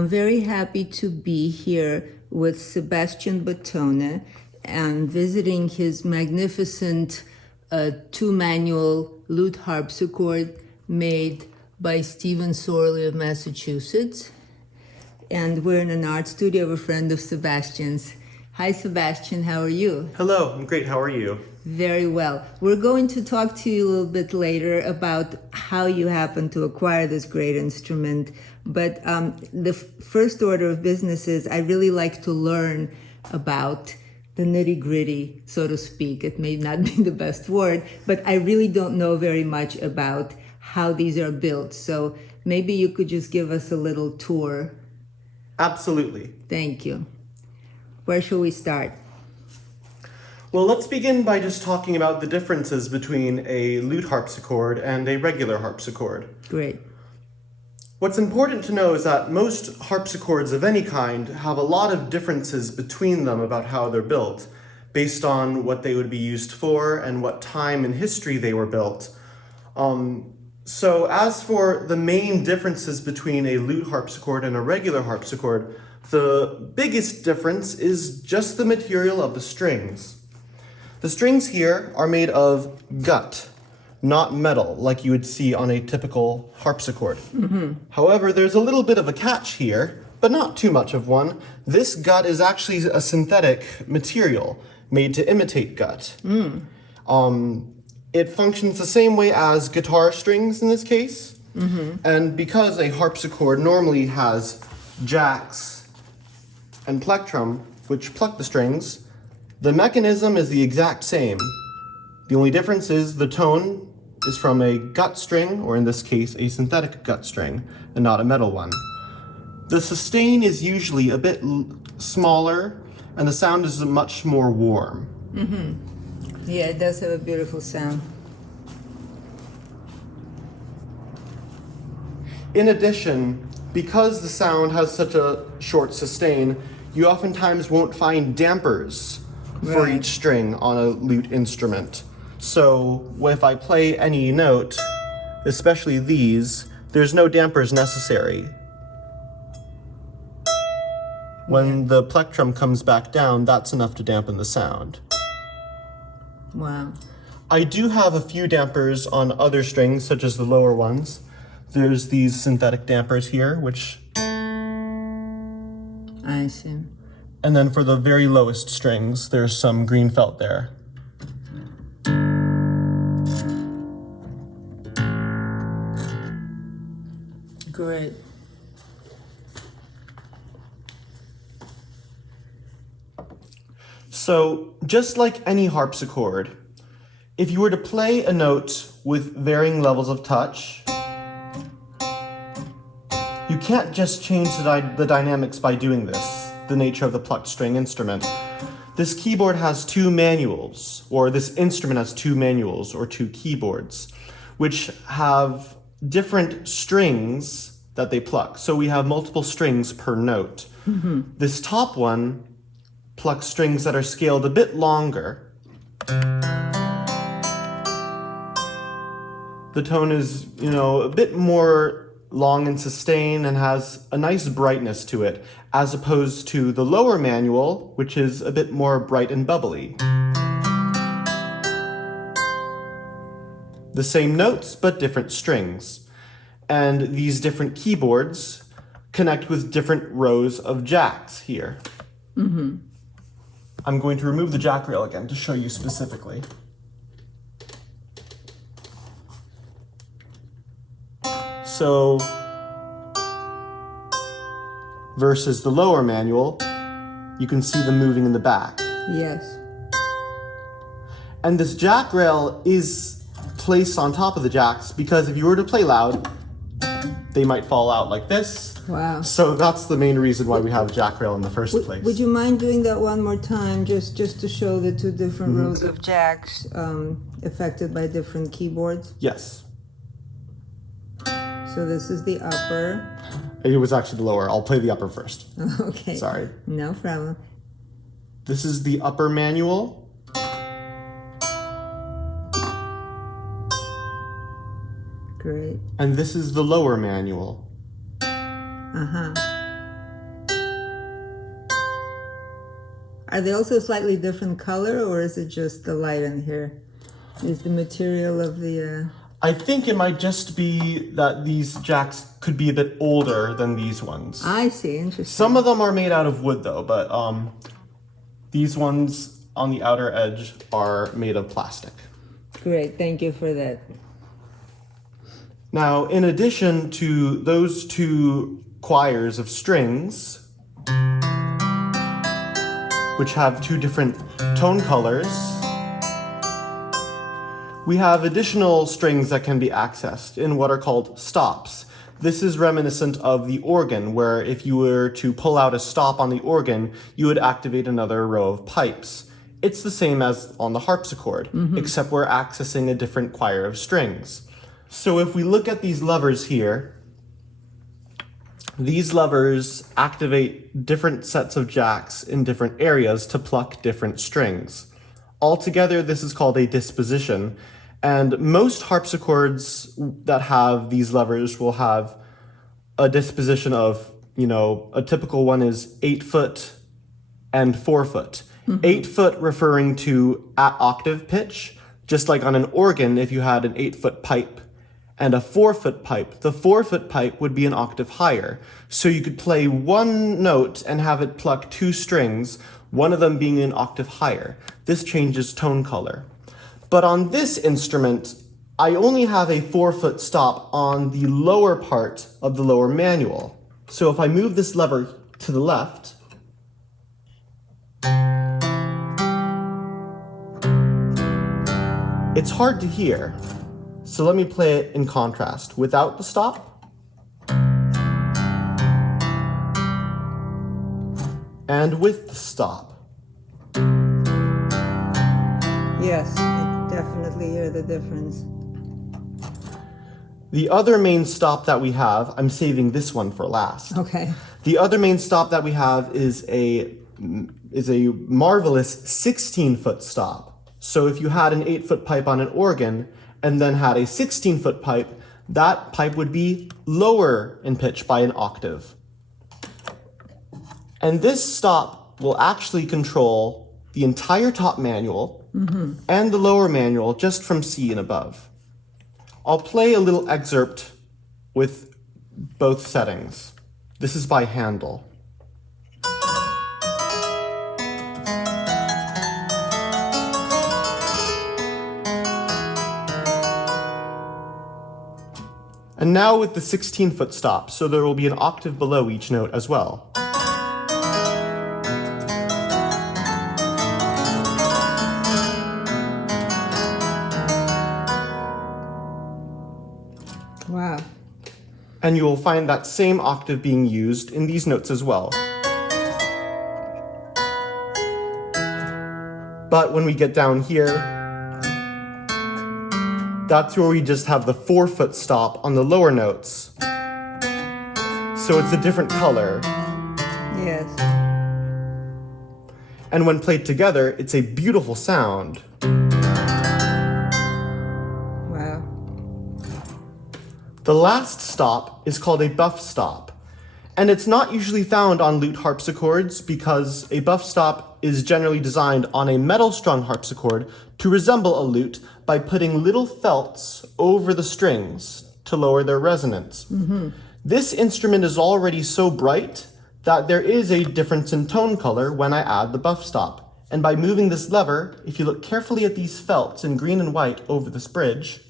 I'm very happy to be here with Sebastian Bottone and visiting his magnificent two-manual Lute Harpsichord made by Stephen Sorley of Massachusetts. And we're in an art studio of a friend of Sebastian's. Hi, Sebastian, how are you? Hello, I'm great. How are you? Very well. We're going to talk to you a little bit later about how you happened to acquire this great instrument. But the first order of business is I really like to learn about the nitty-gritty, so to speak. It may not be the best word, but I really don't know very much about how these are built. So maybe you could just give us a little tour. Absolutely. Thank you. Where shall we start? Well, let's begin by just talking about the differences between a lute harpsichord and a regular harpsichord. Great. What's important to know is that most harpsichords of any kind have a lot of differences between them about how they're built, based on what they would be used for and what time in history they were built. So as for the main differences between a lute harpsichord and a regular harpsichord, the biggest difference is just the material of the strings. The strings here are made of gut, not metal, like you would see on a typical harpsichord. Mm-hmm. However, there's a little bit of a catch here, but not too much of one. This gut is actually a synthetic material made to imitate gut. It functions the same way as guitar strings in this case. Mm-hmm. And because a harpsichord normally has jacks and plectrum, which pluck the strings, the mechanism is the exact same. The only difference is the tone is from a gut string, or in this case, a synthetic gut string, and not a metal one. The sustain is usually a bit smaller, and the sound is much more warm. Mm-hmm. Yeah, it does have a beautiful sound. In addition, because the sound has such a short sustain, you oftentimes won't find dampers for each string on a lute instrument. So if I play any note, especially these, there's no dampers necessary. When the plectrum comes back down, that's enough to dampen the sound. Wow. I do have a few dampers on other strings, such as the lower ones. There's these synthetic dampers here, which... I see. And then for the very lowest strings, there's some green felt there. Great. So, just like any harpsichord, if you were to play a note with varying levels of touch, you can't just change the dynamics by doing this, the nature of the plucked string instrument. This keyboard has two manuals, or this instrument has two manuals, or two keyboards, which have different strings that they pluck. So we have multiple strings per note. Mm-hmm. This top one plucks strings that are scaled a bit longer. The tone is, a bit more long and sustained and has a nice brightness to it, as opposed to the lower manual, which is a bit more bright and bubbly. The same notes, but different strings. And these different keyboards connect with different rows of jacks here. Mm-hmm. I'm going to remove the jack rail again to show you specifically. So, versus the lower manual, you can see them moving in the back. Yes. And this jack rail is placed on top of the jacks because if you were to play loud, they might fall out like this. Wow. So that's the main reason why we have a jack rail in the first place. Would you mind doing that one more time, just to show the two different rows of jacks affected by different keyboards? Yes. So this is the upper. It was actually the lower. I'll play the upper first. Okay. Sorry. No problem. This is the upper manual. Great. And this is the lower manual. Uh-huh. Are they also slightly different color, or is it just the light in here? Is the material of the... I think it might just be that these jacks could be a bit older than these ones. I see, interesting. Some of them are made out of wood though, but these ones on the outer edge are made of plastic. Great, thank you for that. Now, in addition to those two choirs of strings, which have two different tone colors, we have additional strings that can be accessed in what are called stops. This is reminiscent of the organ, where if you were to pull out a stop on the organ, you would activate another row of pipes. It's the same as on the harpsichord, except we're accessing a different choir of strings. So if we look at these levers here, these levers activate different sets of jacks in different areas to pluck different strings. Altogether, this is called a disposition, and most harpsichords that have these levers will have a disposition of, a typical one is 8 foot and 4 foot. 8 foot referring to at octave pitch, just like on an organ, if you had an 8-foot pipe and a 4-foot pipe, the 4-foot pipe would be an octave higher. So you could play one note and have it pluck 2 strings, one of them being an octave higher. This changes tone color. But on this instrument, I only have a 4-foot stop on the lower part of the lower manual. So if I move this lever to the left, it's hard to hear. So let me play it in contrast. Without the stop, and with the stop. Yes, I definitely hear the difference. The other main stop that we have, I'm saving this one for last. Okay. The other main stop that we have is a marvelous 16-foot stop. So if you had an 8-foot pipe on an organ and then had a 16-foot pipe, that pipe would be lower in pitch by an octave. And this stop will actually control the entire top manual and the lower manual just from C and above. I'll play a little excerpt with both settings. This is by Handel. And now with the 16-foot stop, so there will be an octave below each note as well. Wow. And you will find that same octave being used in these notes as well. But when we get down here, that's where we just have the 4-foot stop on the lower notes. So it's a different color. Yes. And when played together, it's a beautiful sound. Wow. The last stop is called a buff stop. And it's not usually found on lute harpsichords because a buff stop is generally designed on a metal-strung harpsichord to resemble a lute by putting little felts over the strings to lower their resonance. This instrument is already so bright that there is a difference in tone color when I add the buff stop. And by moving this lever, if you look carefully at these felts in green and white over this bridge,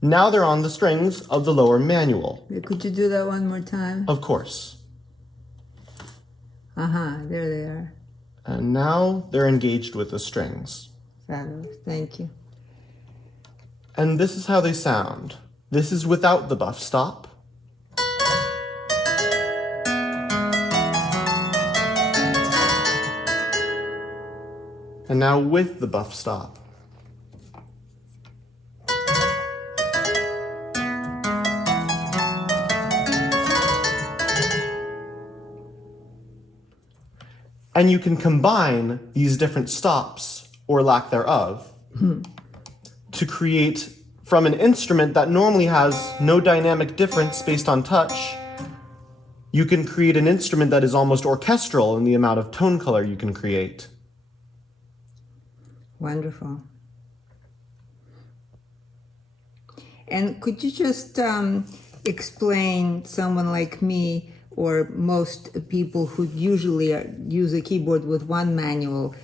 now they're on the strings of the lower manual. Could you do that one more time? Of course. There they are. And now they're engaged with the strings. Fabulous, thank you. And this is how they sound. This is without the buff stop. And now with the buff stop. And you can combine these different stops, or lack thereof, to create, from an instrument that normally has no dynamic difference based on touch, You can create an instrument that is almost orchestral in the amount of tone color you can create. Wonderful. And could you just explain, someone like me or most people who usually use a keyboard with one manual,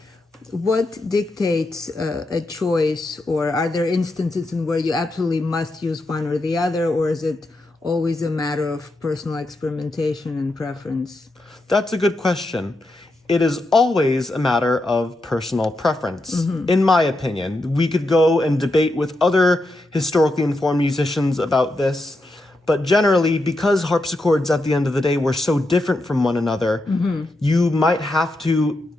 what dictates a choice, or are there instances in where you absolutely must use one or the other, or is it always a matter of personal experimentation and preference? That's a good question. It is always a matter of personal preference, in my opinion. We could go and debate with other historically informed musicians about this, but generally, because harpsichords at the end of the day were so different from one another, you might have to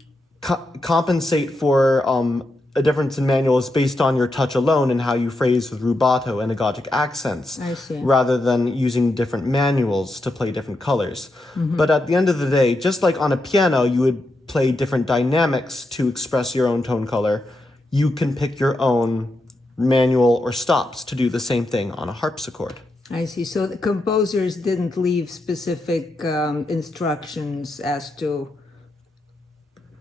compensate for a difference in manuals based on your touch alone and how you phrase with rubato and agogic accents, I see. rather than using different manuals to play different colors. But at the end of the day, just like on a piano, you would play different dynamics to express your own tone color, you can pick your own manual or stops to do the same thing on a harpsichord. I see. So the composers didn't leave specific instructions as to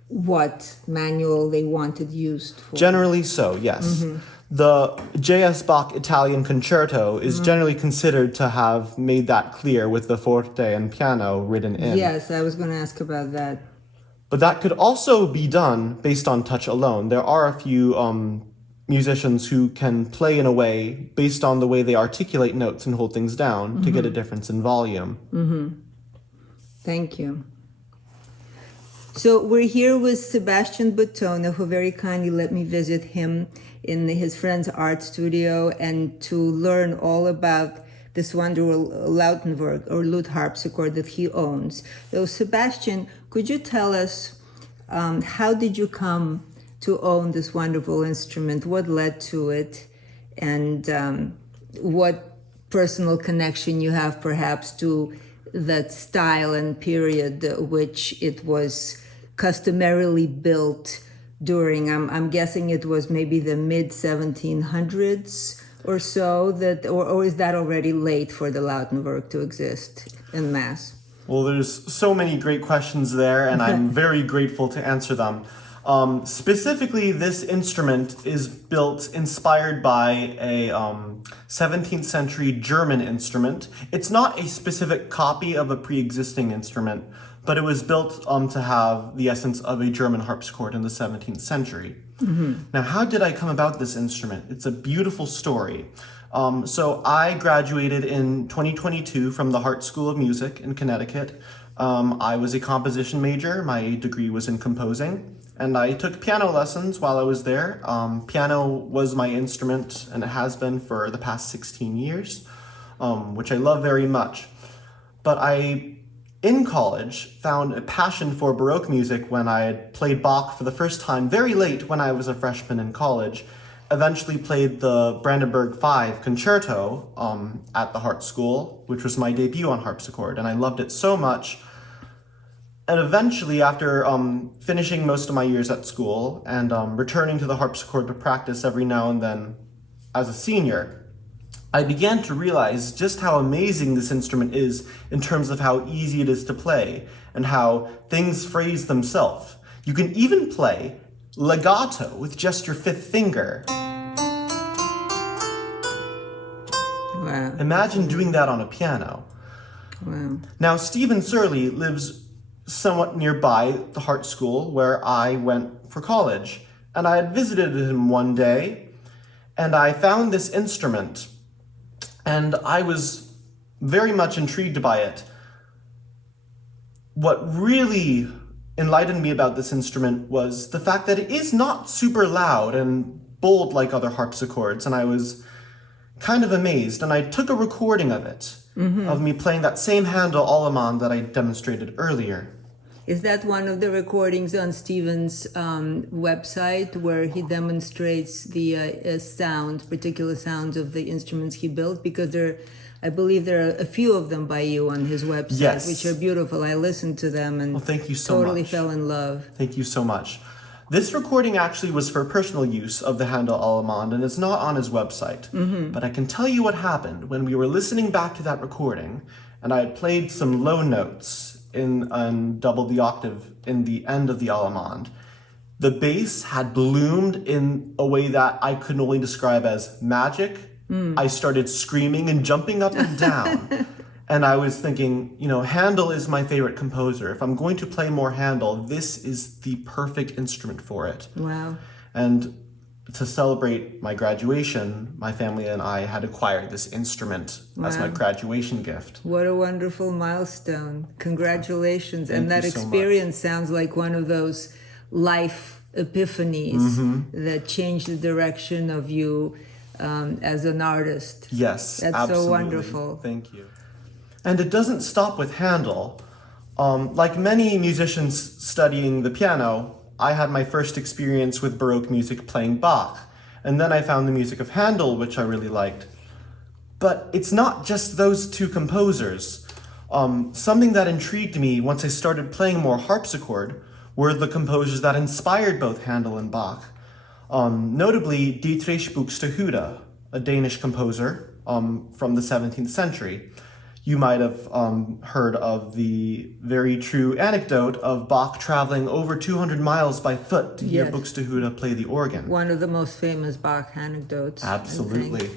what manual they wanted used for. Generally so, yes. The J.S. Bach Italian Concerto is generally considered to have made that clear with the forte and piano written in. Yes, I was going to ask about that. But that could also be done based on touch alone. There are a few musicians who can play in a way based on the way they articulate notes and hold things down to get a difference in volume. Thank you. So we're here with Sebastian Bottone, who very kindly let me visit him in his friend's art studio and to learn all about this wonderful Lautenwerk or Lute Harpsichord that he owns. So Sebastian, could you tell us how did you come to own this wonderful instrument? What led to it? And what personal connection you have perhaps to that style and period which it was customarily built during? I'm guessing it was maybe the mid 1700s or so, that or is that already late for the Lautenwerk to exist en masse? Well, there's so many great questions there, and I'm very grateful to answer them. Specifically, this instrument is built inspired by a 17th century German instrument. It's not a specific copy of a pre-existing instrument, but it was built to have the essence of a German harpsichord in the 17th century. Now, how did I come about this instrument? It's a beautiful story. So I graduated in 2022 from the Hart School of Music in Connecticut. I was a composition major. My degree was in composing. And I took piano lessons while I was there. Piano was my instrument, and it has been for the past 16 years, which I love very much. But I, in college, found a passion for Baroque music when I had played Bach for the first time very late when I was a freshman in college. Eventually played the Brandenburg 5 Concerto at the Hart School, which was my debut on harpsichord, and I loved it so much. And eventually, after finishing most of my years at school and returning to the harpsichord to practice every now and then as a senior, I began to realize just how amazing this instrument is in terms of how easy it is to play and how things phrase themselves. You can even play legato with just your fifth finger. Wow. Imagine doing that on a piano. Wow. Now, Stephen Surley lives somewhat nearby the Hart School where I went for college. And I had visited him one day, and I found this instrument, and I was very much intrigued by it. What really enlightened me about this instrument was the fact that it is not super loud and bold like other harpsichords, and I was kind of amazed, and I took a recording of it, of me playing that same Handel Allemande that I demonstrated earlier. Is that one of the recordings on Stephen's website where he demonstrates the particular sounds of the instruments he built? Because I believe there are a few of them by you on his website, Yes. which are beautiful. I listened to them and Thank you so totally much. fell in love. Thank you so much. This recording actually was for personal use of the Handel Allemande, and it's not on his website. But I can tell you what happened when we were listening back to that recording, and I had played some low notes in double the octave in the end of the Allemande. The bass had bloomed in a way that I could only describe as magic. I started screaming and jumping up and down. And I was thinking, Handel is my favorite composer. If I'm going to play more Handel, this is the perfect instrument for it. Wow. And to celebrate my graduation, my family and I had acquired this instrument as my graduation gift. What a wonderful milestone. Congratulations. Thank and that you so experience sounds like one of those life epiphanies that change the direction of you as an artist. Yes, That's absolutely. so wonderful. Thank you. And it doesn't stop with Handel. Like many musicians studying the piano, I had my first experience with Baroque music playing Bach. And then I found the music of Handel, which I really liked. But it's not just those two composers. Something that intrigued me once I started playing more harpsichord were the composers that inspired both Handel and Bach. Notably, Dietrich Buxtehude, a Danish composer from the 17th century. You might have heard of the very true anecdote of Bach traveling over 200 miles by foot to hear Buxtehude play the organ. One of the most famous Bach anecdotes. Absolutely.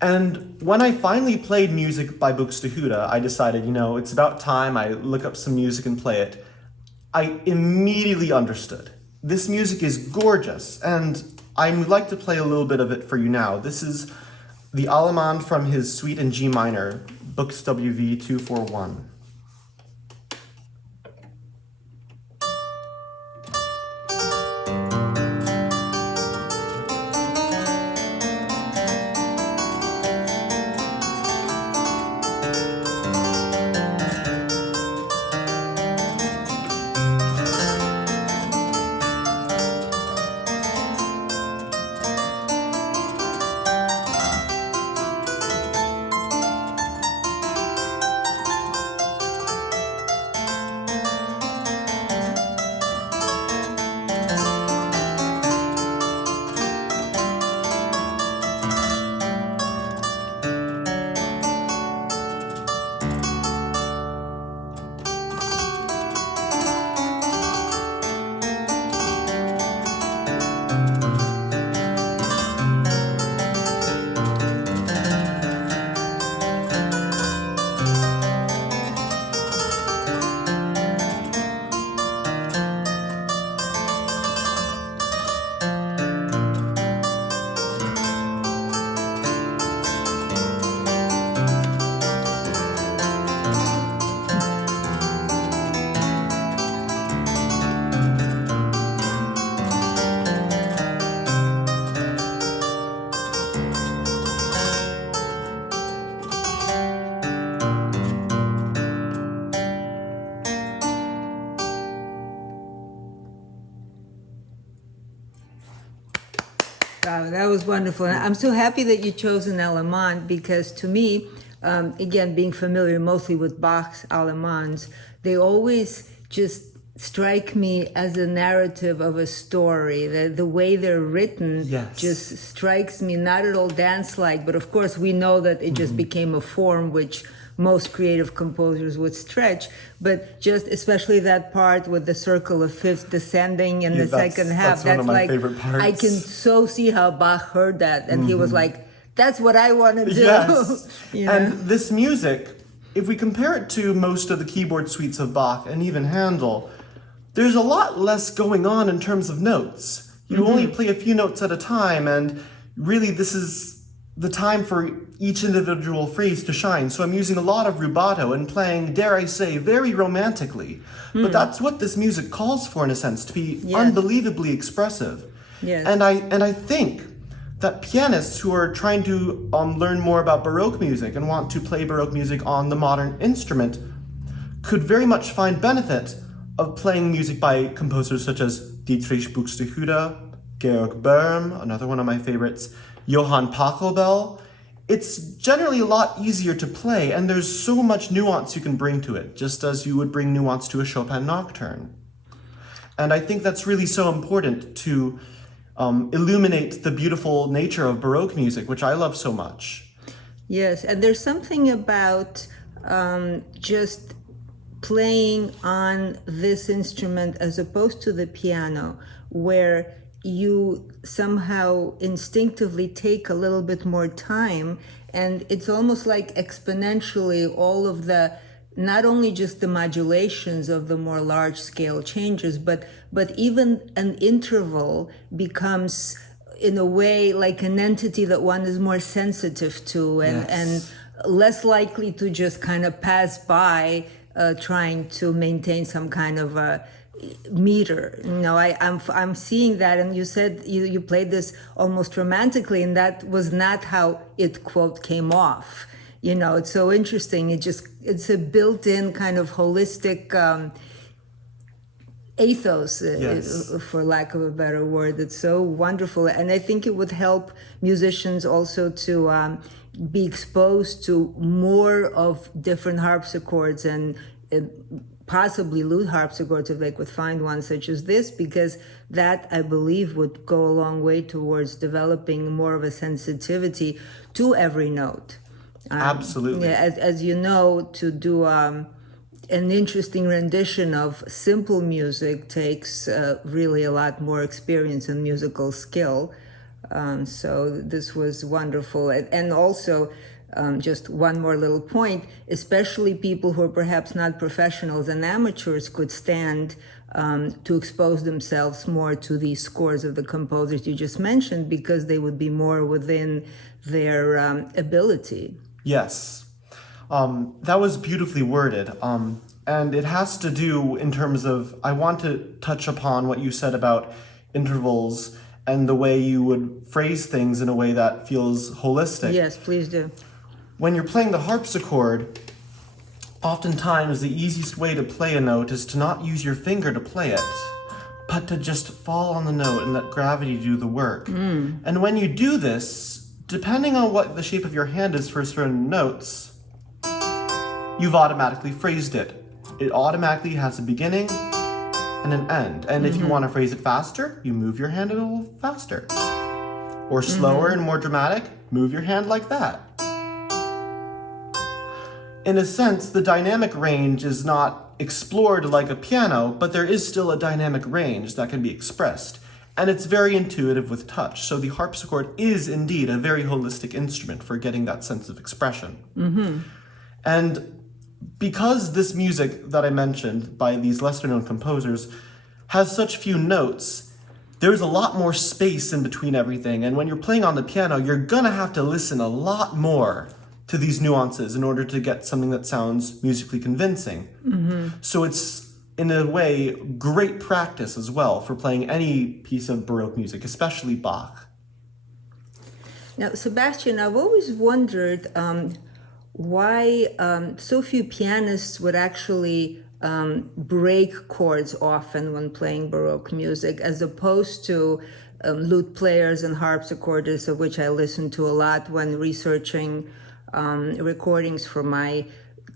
And when I finally played music by Buxtehude, I decided, it's about time I look up some music and play it. I immediately understood. This music is gorgeous, and I would like to play a little bit of it for you now. This is the Allemande from his suite in G minor, BuxWV 241. Wow, that was wonderful. And I'm so happy that you chose an Allemande because to me, again, being familiar mostly with Bach's Allemandes, they always just strike me as a narrative of a story. The way they're written just strikes me not at all dance-like, but of course we know that it just became a form which most creative composers would stretch, but just especially that part with the circle of fifths descending in the second half, that's one of my favorite parts. I can so see how Bach heard that, and he was like, that's what I want to do. Yes. You know? And this music, if we compare it to most of the keyboard suites of Bach and even Handel, there's a lot less going on in terms of notes. You only play a few notes at a time, and really this is the time for each individual phrase to shine. So I'm using a lot of rubato and playing, dare I say, very romantically. But that's what this music calls for, in a sense, to be unbelievably expressive. Yes. And I think that pianists who are trying to learn more about Baroque music and want to play Baroque music on the modern instrument could very much find benefit of playing music by composers such as Dietrich Buxtehude, Georg Böhm, another one of my favorites, Johann Pachelbel. It's generally a lot easier to play, and there's so much nuance you can bring to it, just as you would bring nuance to a Chopin nocturne. And I think that's really so important to illuminate the beautiful nature of Baroque music, which I love so much. Yes, and there's something about just playing on this instrument as opposed to the piano, where you somehow instinctively take a little bit more time, and it's almost like exponentially all of the, not only just the modulations of the more large scale changes, but even an interval becomes in a way like an entity that one is more sensitive to, and less likely to just kind of pass by trying to maintain some kind of a meter. I'm seeing that, and you said you played this almost romantically, and that was not how it, quote, came off. It's so interesting. It's a built-in kind of holistic ethos, for lack of a better word. It's so wonderful, and I think it would help musicians also to be exposed to more of different harpsichords and possibly lute harpsichords if they could find one such as this, because that, I believe, would go a long way towards developing more of a sensitivity to every note. Absolutely. As you know, to do an interesting rendition of simple music takes really a lot more experience and musical skill. So this was wonderful. And also, just one more little point, especially people who are perhaps not professionals and amateurs could stand to expose themselves more to the scores of the composers you just mentioned, because they would be more within their ability. Yes. That was beautifully worded. And it has to do in terms of, I want to touch upon what you said about intervals and the way you would phrase things in a way that feels holistic. Yes, please do. When you're playing the harpsichord, oftentimes the easiest way to play a note is to not use your finger to play it, but to just fall on the note and let gravity do the work. And when you do this, depending on what the shape of your hand is for certain notes, you've automatically phrased it. It automatically has a beginning and an end. And if you want to phrase it faster, you move your hand a little faster. Or slower and more dramatic, move your hand like that. In a sense, the dynamic range is not explored like a piano, but there is still a dynamic range that can be expressed. And it's very intuitive with touch. So the harpsichord is indeed a very holistic instrument for getting that sense of expression. And because this music that I mentioned by these lesser known composers has such few notes, there's a lot more space in between everything. And when you're playing on the piano, you're gonna have to listen a lot more to these nuances in order to get something that sounds musically convincing. So it's, in a way, great practice as well for playing any piece of Baroque music, especially Bach. Now, Sebastian, I've always wondered why so few pianists would actually break chords often when playing Baroque music, as opposed to lute players and harpsichordists, of which I listen to a lot when researching recordings for my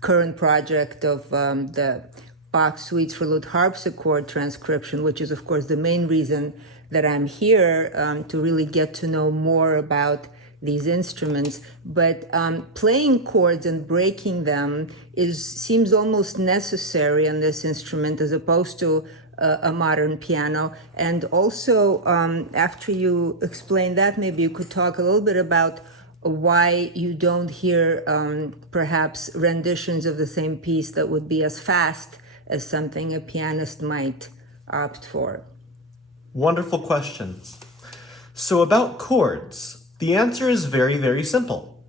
current project of the Bach suites for lute harpsichord transcription, which is, of course, the main reason that I'm here, to really get to know more about these instruments. But playing chords and breaking them seems almost necessary on this instrument as opposed to a modern piano. And also, after you explain that, maybe you could talk a little bit about why you don't hear perhaps renditions of the same piece that would be as fast as something a pianist might opt for. Wonderful questions. So about chords, the answer is very, very simple.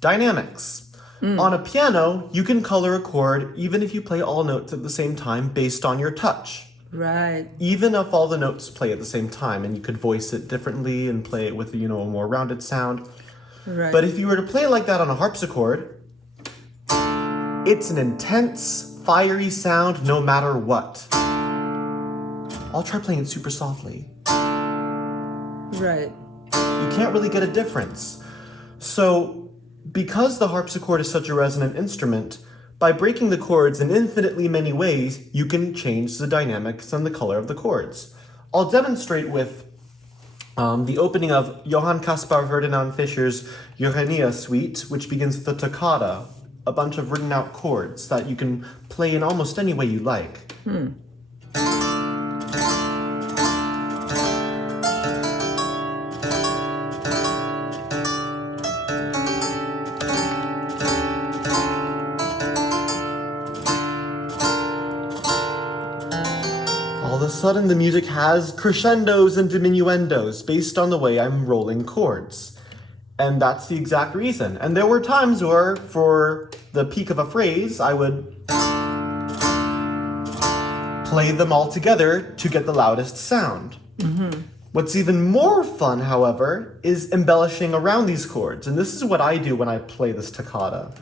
Dynamics. On a piano, you can color a chord even if you play all notes at the same time based on your touch. Right. Even if all the notes play at the same time, and you could voice it differently and play it with, a more rounded sound. Right. But if you were to play like that on a harpsichord, it's an intense, fiery sound no matter what. I'll try playing it super softly. Right. You can't really get a difference. So, because the harpsichord is such a resonant instrument, by breaking the chords in infinitely many ways, you can change the dynamics and the color of the chords. I'll demonstrate with the opening of Johann Caspar Ferdinand Fischer's Uranie suite, which begins with the Toccata. a bunch of written out chords that you can play in almost any way you like. All of a sudden, the music has crescendos and diminuendos based on the way I'm rolling chords. And that's the exact reason. And there were times where, for the peak of a phrase, I would play them all together to get the loudest sound. What's even more fun, however, is embellishing around these chords. And this is what I do when I play this toccata.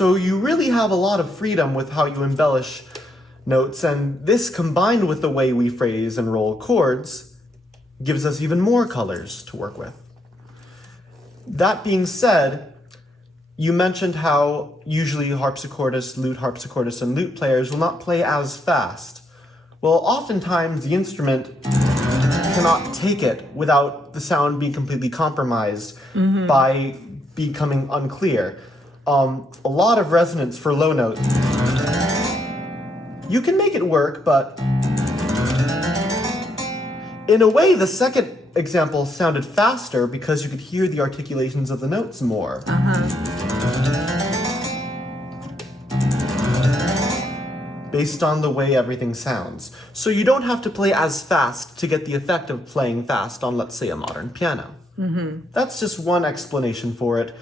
So you really have a lot of freedom with how you embellish notes, and this combined with the way we phrase and roll chords gives us even more colors to work with. That being said, you mentioned how usually harpsichordists, lute harpsichordists, and lute players will not play as fast. Well, oftentimes the instrument cannot take it without the sound being completely compromised by becoming unclear. A lot of resonance for low notes. You can make it work, but in a way, the second example sounded faster because you could hear the articulations of the notes more. Based on the way everything sounds. So you don't have to play as fast to get the effect of playing fast on, let's say, a modern piano. That's just one explanation for it.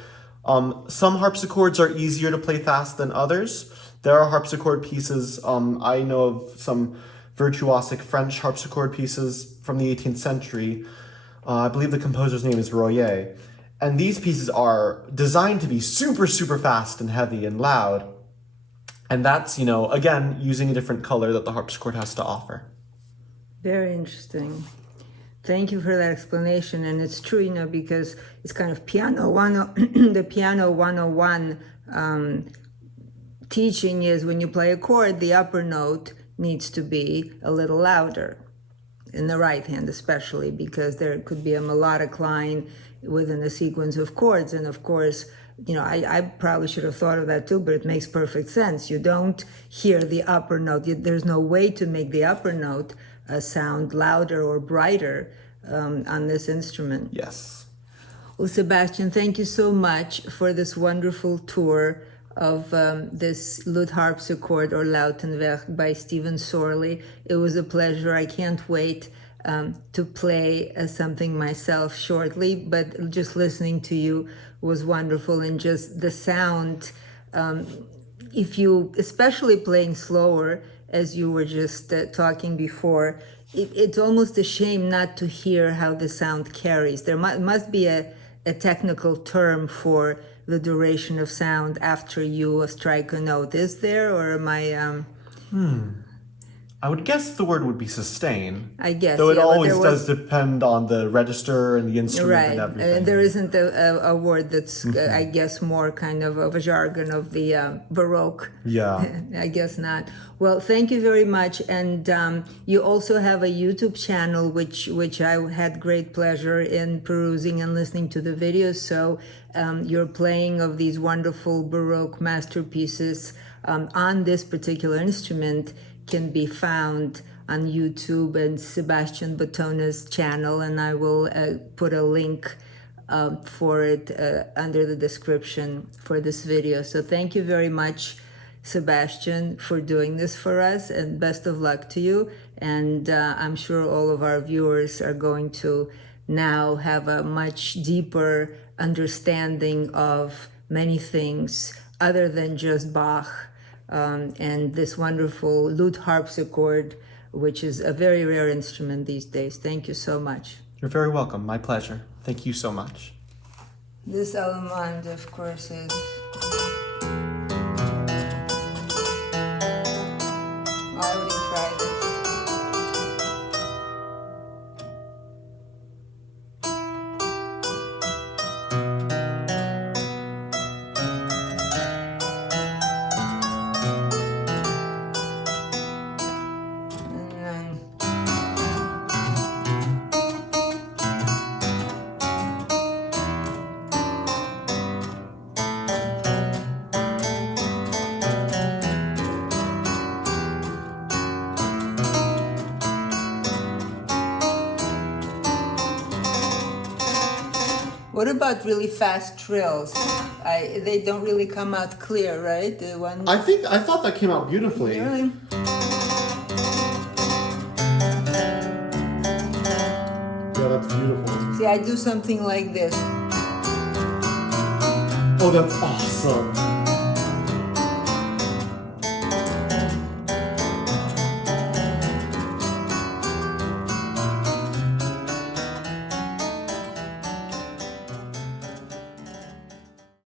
Some harpsichords are easier to play fast than others. There are harpsichord pieces, I know of some virtuosic French harpsichord pieces from the 18th century. I believe the composer's name is Royer. And these pieces are designed to be super, super fast and heavy and loud. And that's, again, using a different color that the harpsichord has to offer. Very interesting. Thank you for that explanation. And it's true, because it's kind of the piano 101 teaching is when you play a chord, the upper note needs to be a little louder, in the right hand especially, because there could be a melodic line within a sequence of chords. And of course, I probably should have thought of that too, but it makes perfect sense. You don't hear the upper note. There's no way to make the upper note sound louder or brighter on this instrument. Yes. Well, Sebastian, thank you so much for this wonderful tour of this Lute Harpsichord or Lautenwerk by Stephen Sorley. It was a pleasure. I can't wait to play something myself shortly, but just listening to you was wonderful, and just the sound, if you, especially playing slower, as you were just talking before, it's almost a shame not to hear how the sound carries. There must be a technical term for the duration of sound after you strike a note. Is there, or am I... I would guess the word would be sustain. I guess, though it yeah, always does depend on the register and the instrument and everything. And there isn't a word that's, I guess, more kind of a jargon of the baroque. Yeah. I guess not. Well, thank you very much. And you also have a YouTube channel, which I had great pleasure in perusing and listening to the videos. So your playing of these wonderful baroque masterpieces on this particular instrument can be found on YouTube and Sebastian Bottone's channel, and I will put a link for it under the description for this video. So thank you very much, Sebastian, for doing this for us, and best of luck to you. And I'm sure all of our viewers are going to now have a much deeper understanding of many things other than just Bach. And this wonderful lute harpsichord, which is a very rare instrument these days. Thank you so much. You're very welcome. My pleasure. Thank you so much. This Allemande, of course, is... I already tried it. What about really fast trills? They don't really come out clear, right? The one. I thought that came out beautifully. Really? Yeah, that's beautiful. See, I do something like this. Oh, that's awesome.